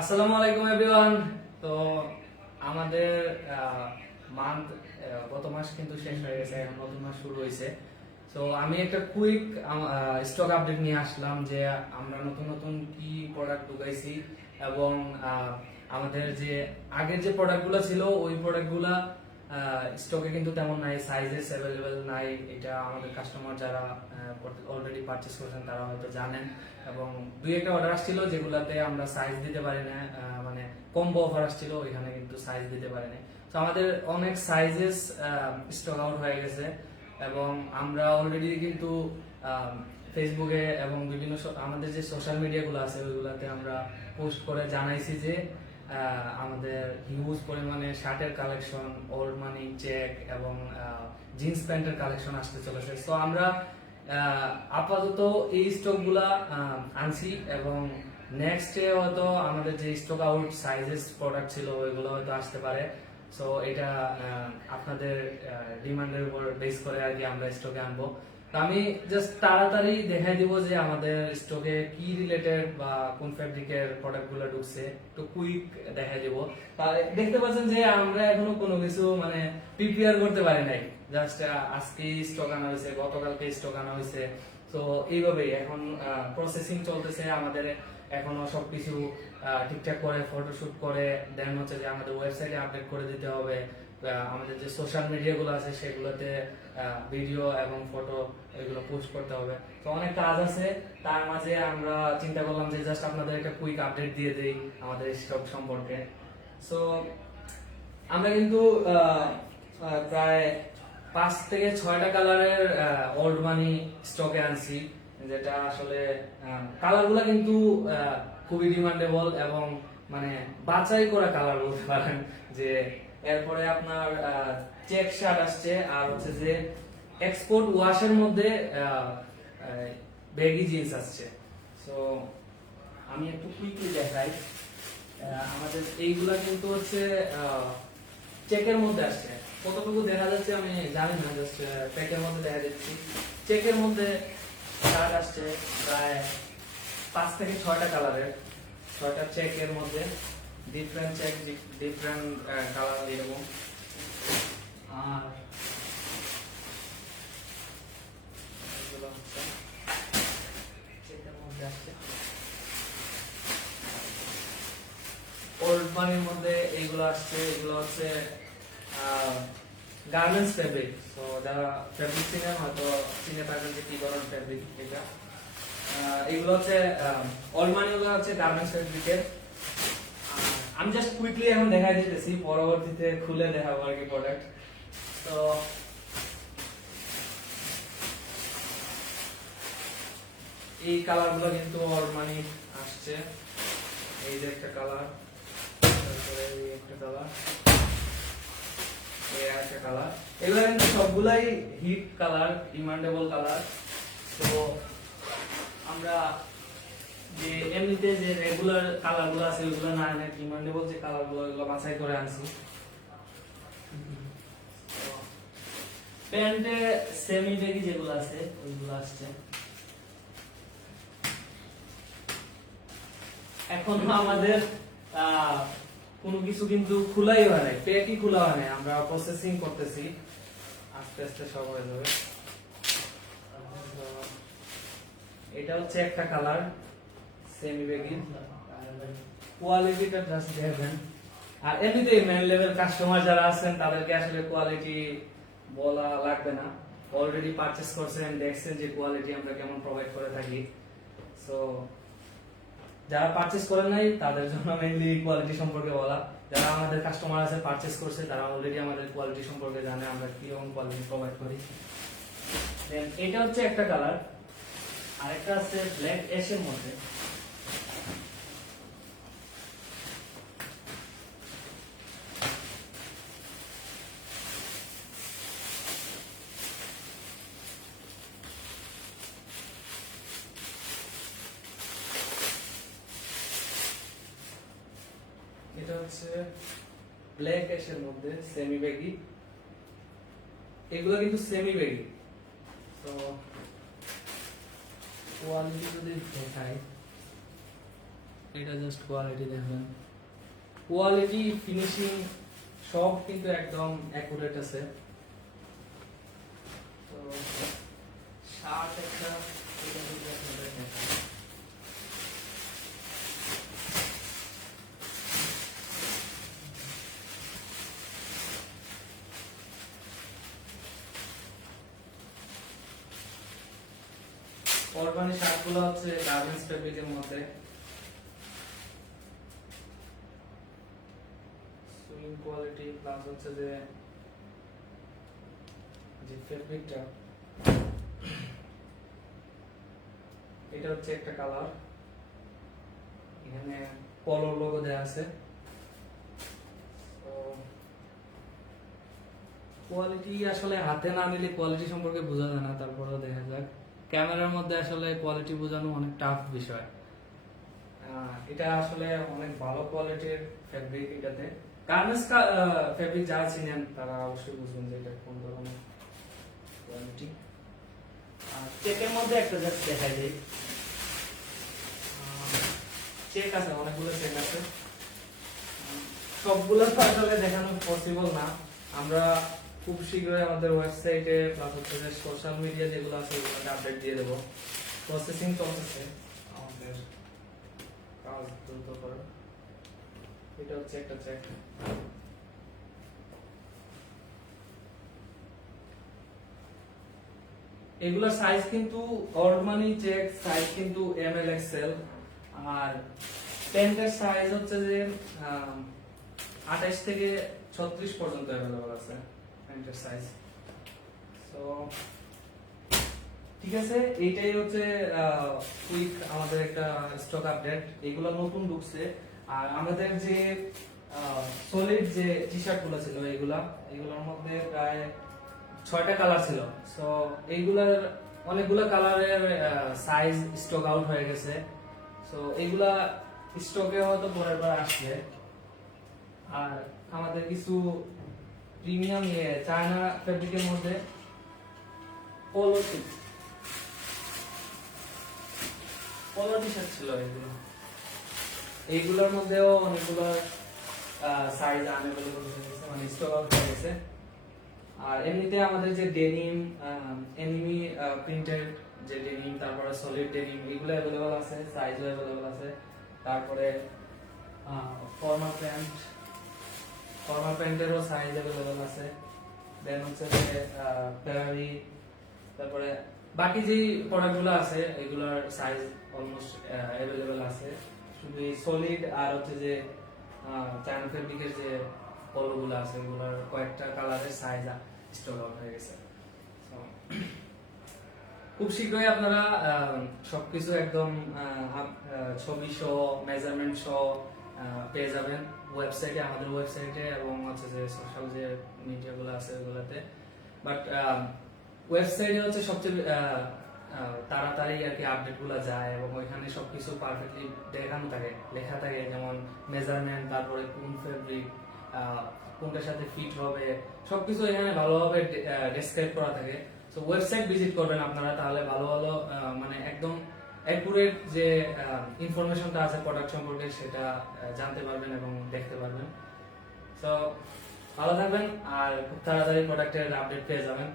আসসালামু আলাইকুম এভরিওয়ান। তো আমাদের মান্থ গত মাস কিন্তু শেষ হয়ে গেছে, এখন নতুন মাস শুরু হয়েছে। তো আমি একটা কুইক স্টক আপডেট নিয়ে আসলাম যে আমরা নতুন নতুন কি প্রোডাক্ট ঢুকাইছি এবং আমাদের যে আগের যে প্রোডাক্টগুলো ছিল ওই প্রোডাক্টগুলা স্টকে কিন্তু তেমন নাই, সাইজেস অ্যাভেলেবেল নাই। এটা আমাদের কাস্টমার যারা অলরেডি পারচেস করেছেন তারা হয়তো জানেন। এবং দুই একটা অর্ডার আসছিল যেগুলাতে আমরা সাইজ দিতে পারি না, মানে কম্বো অফার আসছিল, ওইখানে কিন্তু সাইজ দিতে পারি না। তো আমাদের অনেক সাইজেস স্টক আউট হয়ে গেছে এবং আমরা অলরেডি কিন্তু ফেসবুকে এবং বিভিন্ন আমাদের যে সোশ্যাল মিডিয়াগুলো আছে ওইগুলাতে আমরা পোস্ট করে জানাইছি যে আমাদের হিউজ পরিমাণে শার্টের কালেকশন, ওল্ড মানি, চেক এবং জিন্স প্যান্টের কালেকশন আসতে চলেছে। সো আমরা আপাতত এই স্টকগুলা আনছি এবং নেক্সট ডে হয়তো আমাদের যে স্টক আউট সাইজেস প্রোডাক্ট ছিল ওইগুলো হয়তো আসতে পারে। সো এটা আপনাদের ডিমান্ডের উপর বেস করে আর কি আমরা স্টকে আনবো। তো আমি জাস্ট তাড়াতাড়ি দেখাই দিব যে আমাদের স্টকে কি রিলেটেড বা কোন ফ্যাব্রিকের প্রোডাক্টগুলো ঢুকছে, একটু কুইক দেখাই দিব। দেখতে পাচ্ছেন যে আমরা এখনো কোনো কিছু মানে প্রিপেয়ার করতে পারি নাই, জাস্ট আজকে স্টক আনা হয়েছে, গতকালকে স্টক আনা হয়েছে। তো এইভাবেই এখন প্রসেসিং চলতেছে আমাদের, এখনো সবকিছু ঠিকঠাক করে ফটোশুট করে দেন হচ্ছে যে আমাদের ওয়েবসাইটে আপডেট করে দিতে হবে। আমাদের যে সোশ্যাল মিডিয়া গুলো আছে সেগুলোতে ভিডিও এবং ফটো এগুলো পোস্ট করতে হবে। তো অনেক কাজ আছে, তার মাঝে আমরা চিন্তা করলাম যে জাস্ট আপনাদের একটা কুইক আপডেট দিয়ে দেই আমাদের স্টক সম্পর্কে। সো আমরা কিন্তু প্রায় 5 থেকে 6টা কালারের ওল্ড মানি স্টকে আনছি, যেটা আসলে কালারগুলো কিন্তু খুবই ডিমান্ডেবল এবং মানে বাছাই করা কালার বলতে পারেন। যে এরপরে আপনার চেক শার্ট আসছে, আর হচ্ছে যে এক্সপোর্ট ওয়াশের মধ্যে বেগি জিন্স আসছে। সো আমি একটু কুইকলি দেখাই, আমাদের এইগুলা কিন্তু হচ্ছে চেকের মধ্যে আসছে। কতটুকু দেখা যাচ্ছে আমি জানি না, জাস্ট প্যাকের মধ্যে দেখা যাচ্ছে। চেকের মধ্যে শার্ট আসছে প্রায় 5 থেকে 6টা কালারের, 6টা চেকের মধ্যে ডিফারেন্ট চেক, ডিফারেন্ট কালার এরকম। আর এগুলো হচ্ছে চেকের মধ্যে আসছে। ওল্ড মানির মধ্যে এইগুলো আসছে, এগুলো হচ্ছে গার্মেন্টস ফেব্রিক। তো যারা ফেব্রিক চিনেন হয়তো চিনে থাকবেন যে কি ধরনের ফেব্রিক এটা। এগুলো হচ্ছে ওল্ড মানি, গুলো হচ্ছে গার্মেন্টস ফেব্রিকের। আমি জাস্ট কুইকলি এখন দেখাই দিতেছি, পরবর্তীতে খুলে দেখাবো আর কি প্রোডাক্ট। তো এই কালার গুলো কিন্তু ওল্ড মানি আসছে। এই যে একটা কালার, তারপরে এই একটা কালার, এই একটা কালার। এগুলো কিন্তু সবগুলাই হিট কালার, ডিমান্ডেবল কালার। তো আমরা যে এমনিতে যে রেগুলার কালার গুলো আছে ওইগুলো না এনে ডিমান্ডেবল যে কালার গুলো ওইগুলো বাছাই করে আনছি। প্যান্টে সেমি বেগি যেগুলো আছে ওইগুলো আসছে। এখন আমাদের কোনো কিছু কিন্তু খোলাই হয় নাই, প্যাকই খোলা হয় নাই, আমরা প্রসেসিং করতেছি, আস্তে আস্তে সব হয়ে যাবে। এটা হচ্ছে একটা কালার সেমি বেগি, কোয়ালিটিটা জাস্ট দেখবেন। আর এমনিতে মেন লেভেল কাস্টমার যারা আছেন তাদেরকে আসলে কোয়ালিটি বলা লাগবে না, অলরেডি পারচেজ করছেন, দেখছেন যে কোয়ালিটি আমরা কেমন প্রোভাইড করে থাকি। সো যারা পারচেজ করেন নাই তাদের জন্য মেইনলি কোয়ালিটি সম্পর্কে বলা। যারা আমাদের কাস্টমার আছে পারচেজ করছে তারা অলরেডি আমাদের কোয়ালিটি সম্পর্কে জানে, আমরা কিরকম কোয়ালিটি প্রোভাইড করি। দেন এটা হচ্ছে একটা কালার, আরেকটা আছে ব্ল্যাক অ্যাশের মধ্যে। এটা হচ্ছে ব্ল্যাক অ্যাশের মধ্যে সেমি বেগি, এগুলো কিন্তু সেমি বেগি। তো কোয়ালিটি যদি দেখাই, এটা জাস্ট কোয়ালিটি দেখবেন, কোয়ালিটি ফিনিশিং সব কিন্তু একদম অ্যাকুরেট আছে। তো শার্ট একটা এটা যদি আপনাদের দেখাই, কোরবানি শার্টগুলো হচ্ছে গার্মেন্টস ফেব্রিকের মধ্যে, সুইং কোয়ালিটি প্লাস হচ্ছে যে যে ফেব্রিকটা, এটা হচ্ছে একটা কালার, এখানে পলো লোগো দেয়া আছে। তো কোয়ালিটি আসলে হাতে না নিলে কোয়ালিটি সম্পর্কে বোঝা যায় না, তারপরেও দেখা যাক। ক্যামেরার মধ্যে আসলে কোয়ালিটি বোঝানো অনেক টাফ বিষয়। এটা আসলে অনেক ভালো কোয়ালিটির ফেব্রিক। এটাতে গার্মেন্টস ফেব্রিক যারা চিনেন তারা অবশ্যই বুঝবেন যে এটা কোন ধরনের কোয়ালিটি। চেকের মধ্যে একটা জাস্ট দেখাই দিই, চেক আছে, অনেকগুলো চেক আছে, সবগুলো তো আসলে দেখানো পসিবল না। আমরা খুব শীঘ্রই আমাদের ওয়েবসাইটে প্লাস হচ্ছে যে সোশ্যাল মিডিয়া যেগুলো আছে ওগুলোতে আপডেট দিয়ে দেবো। প্রসেসিং চলতেছে, আমাদের কাজ দ্রুত করে। এটা হচ্ছে একটা চেক, এগুলোর সাইজ কিন্তু অর্মানি চেক সাইজ কিন্তু এমএল এক্সেল, আর প্যান্টের সাইজ হচ্ছে যে 28 থেকে 36 পর্যন্ত अवेलेबल আছে প্যান্টের সাইজ। সো ঠিক আছে, এইটাই হচ্ছে কুইক আমাদের একটা স্টক আপডেট। এগুলো নতুন ঢুকছে। আর আমাদের যে সলিড যে টি-শার্ট গুলো ছিল এগুলোর মধ্যে প্রায় 6টা কালার ছিল। সো এইগুলার অনেকগুলো কালারের সাইজ স্টক আউট হয়ে গেছে। সো এইগুলা স্টকে হয়তো পরের বার আসবে। আর আমাদের কিছু প্রিমিয়াম চায়না ফেব্রিকের মধ্যে পোলো টি-শার্ট ছিল এগুলো, এইগুলোর মধ্যেও অনেকগুলো সাইজ আনএভেলেবল হয়ে গেছে, মানে স্টক আউট হয়ে গেছে। আর এমনিতে আমাদের যে ডেনিম এনিমি প্রিন্টেড যে ডেনিম, তারপরে সলিড ডেনিম, এগুলো अवेलेबल আছে, সাইজও अवेलेबल আছে। তারপরে ফর্মাল প্যান্টেরও সাইজ अवेलेबल আছে। দেন হচ্ছে যে ফেরারি, তারপরে বাকি যে প্রোডাক্টগুলো আছে এগুলোর সাইজ অলমোস্ট अवेलेबल আছে। শুধু এই সলিড আর হচ্ছে যে চায়না ফেব্রিকের যে পলোগুলো আছে এগুলোর কয়েকটা কালারের সাইজ স্টক আউট হয়ে গেছে। খুব শীঘ্রই আপনারা সবকিছু একদম ছবি সহ মেজারমেন্ট সহ পেয়ে যাবেন ওয়েবসাইটে, আমাদের ওয়েবসাইটে এবং হচ্ছে যে সোশ্যাল যে মিডিয়াগুলো আছে ওগুলোতে। বাট ওয়েবসাইটে হচ্ছে সবচেয়ে তাড়াতাড়ি আর কি আপডেটগুলো যায় এবং ওইখানে সবকিছু পারফেক্টলি দেখানো থাকে, লেখা থাকে, যেমন মেজারমেন্ট, তারপরে কোন ফেব্রিক কোনটার সাথে ফিট হবে, সবকিছু এখানে ভালোভাবে ডেসক্রাইব করা থাকে। সো ওয়েবসাইট ভিজিট করবেন আপনারা, তাহলে ভালো ভালো মানে একদম অ্যাকুরেট যে ইনফরমেশনটা আছে প্রোডাক্ট সম্পর্কে সেটা জানতে পারবেন এবং দেখতে পারবেন। সো ভালো থাকবেন আর খুব তাড়াতাড়ি প্রোডাক্টের আপডেট পেয়ে যাবেন।